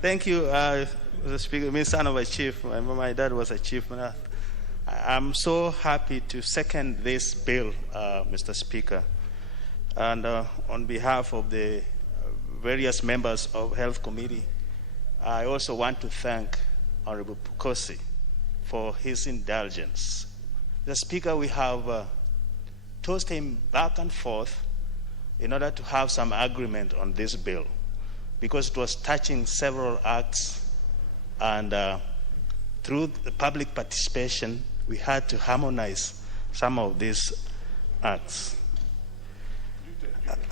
Thank you, Mr. Speaker. Me, son of a chief. My dad was a chief. I'm so happy to second this bill, Mr. Speaker. And on behalf of the various members of Health Committee, I also want to thank Honorable Pukosi for his indulgence. Mr. Speaker, we have tossed him back and forth in order to have some agreement on this bill, because it was touching several acts, and through the public participation, we had to harmonize some of these acts.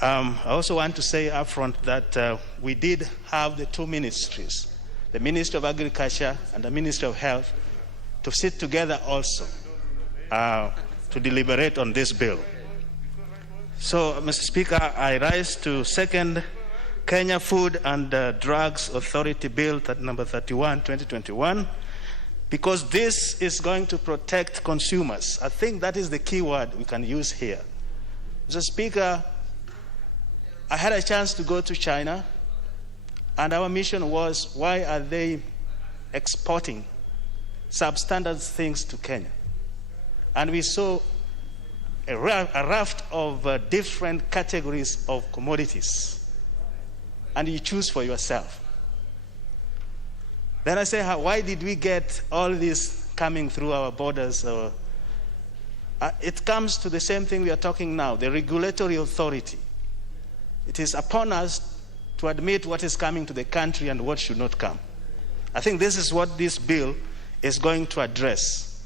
I also want to say upfront that we did have the two ministries, the Ministry of Agriculture and the Ministry of Health, to sit together also to deliberate on this bill. So, Mr. Speaker, I rise to second Kenya Food and Drugs Authority Bill number 31, 2021, because this is going to protect consumers. I think that is the key word we can use here. Mr. Speaker, I had a chance to go to China, and our mission was, why are they exporting substandard things to Kenya? And we saw a raft of different categories of commodities, and you choose for yourself. Then I say, why did we get all this coming through our borders? It comes to the same thing we are talking now, the regulatory authority. It is upon us to admit what is coming to the country and what should not come. I think this is what this bill is going to address.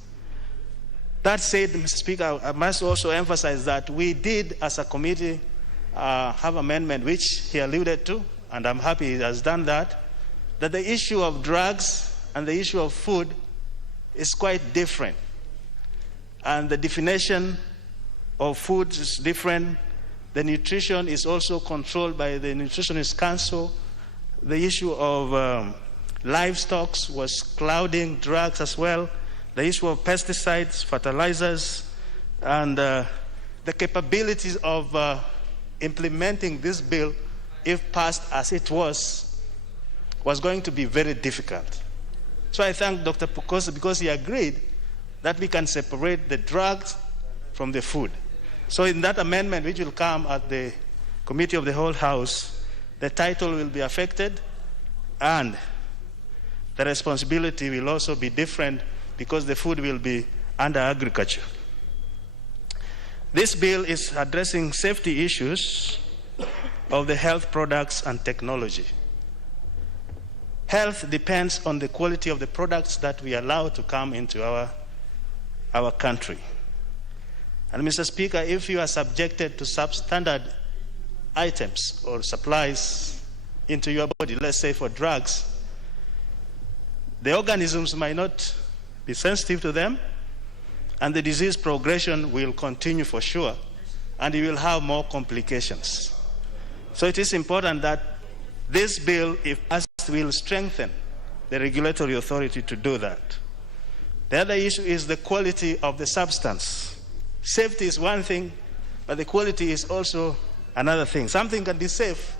That said, Mr. Speaker, I must also emphasize that we did, as a committee, have amendment which he alluded to, and I'm happy he has done that the issue of drugs and the issue of food is quite different. And the definition of food is different. The nutrition is also controlled by the Nutritionist Council. The issue of livestock was clouding drugs as well. The issue of pesticides, fertilizers, and the capabilities of implementing this bill, if passed as it was going to be very difficult. So I thank Dr. Pukosi because he agreed that we can separate the drugs from the food. So in that amendment, which will come at the Committee of the Whole House, the title will be affected, and the responsibility will also be different because the food will be under agriculture. This bill is addressing safety issues of the health products and technology. Health depends on the quality of the products that we allow to come into our country. And Mr. Speaker, if you are subjected to substandard items or supplies into your body, let's say for drugs, the organisms might not be sensitive to them, and the disease progression will continue for sure, and you will have more complications. So it is important that this bill, if passed, will strengthen the regulatory authority to do that. The other issue is the quality of the substance. Safety is one thing, but the quality is also another thing. Something can be safe,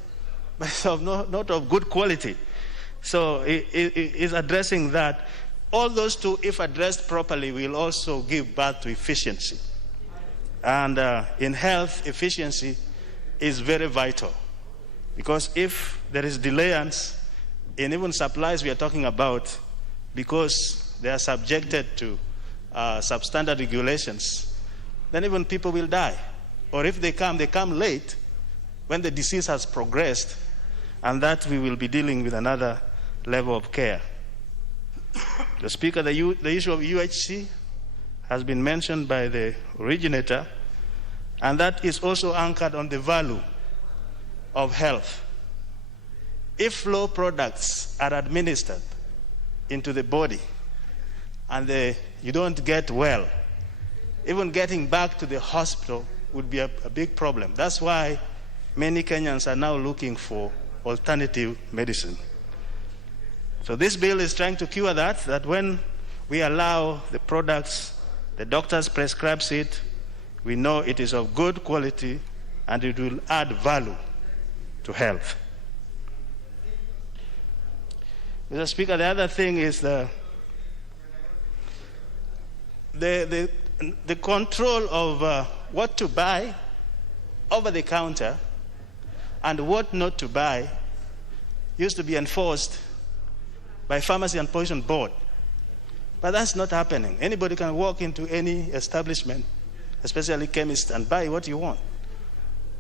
but not of good quality. So it is addressing that. All those two, if addressed properly, will also give birth to efficiency. And in health, efficiency is very vital. Because if there is delayance in even supplies we are talking about, because they are subjected to substandard regulations, then even people will die. Or if they come late when the disease has progressed, and that we will be dealing with another level of care. The Speaker, the issue of UHC has been mentioned by the originator, and that is also anchored on the value of health. If flow products are administered into the body and you don't get well, even getting back to the hospital would be a big problem. That's why many Kenyans are now looking for alternative medicine. So this bill is trying to cure that when we allow the products, the doctors prescribe it, we know it is of good quality and it will add value to health. Mr. Speaker, the other thing is the control of what to buy over the counter and what not to buy used to be enforced by Pharmacy and Poison Board. But that's not happening. Anybody can walk into any establishment, especially chemists, and buy what you want.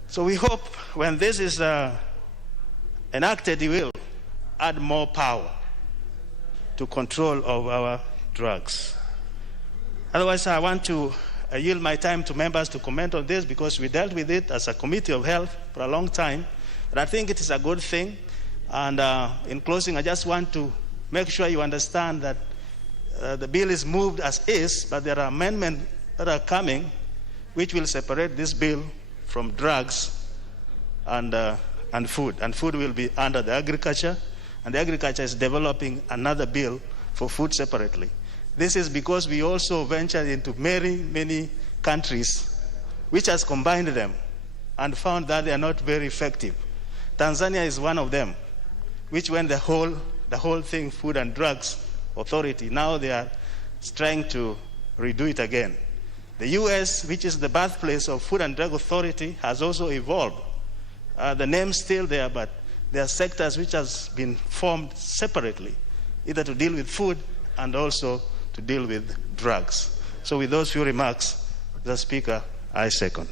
So we hope when this is enacted, it will add more power to control of our drugs. Otherwise, I want to yield my time to members to comment on this because we dealt with it as a Committee of Health for a long time. But I think it is a good thing. And in closing, I just want to make sure you understand that the bill is moved as is, but there are amendments that are coming which will separate this bill from drugs and food. And food will be under the agriculture, and the agriculture is developing another bill for food separately. This is because we also ventured into many countries which has combined them and found that they are not very effective. Tanzania is one of them, which when the whole thing, Food and Drugs Authority, now they are trying to redo it again. The US, which is the birthplace of Food and Drug Authority, has also evolved. The name's still there, but there are sectors which has been formed separately, either to deal with food and also to deal with drugs. So with those few remarks, Mr. Speaker, I second.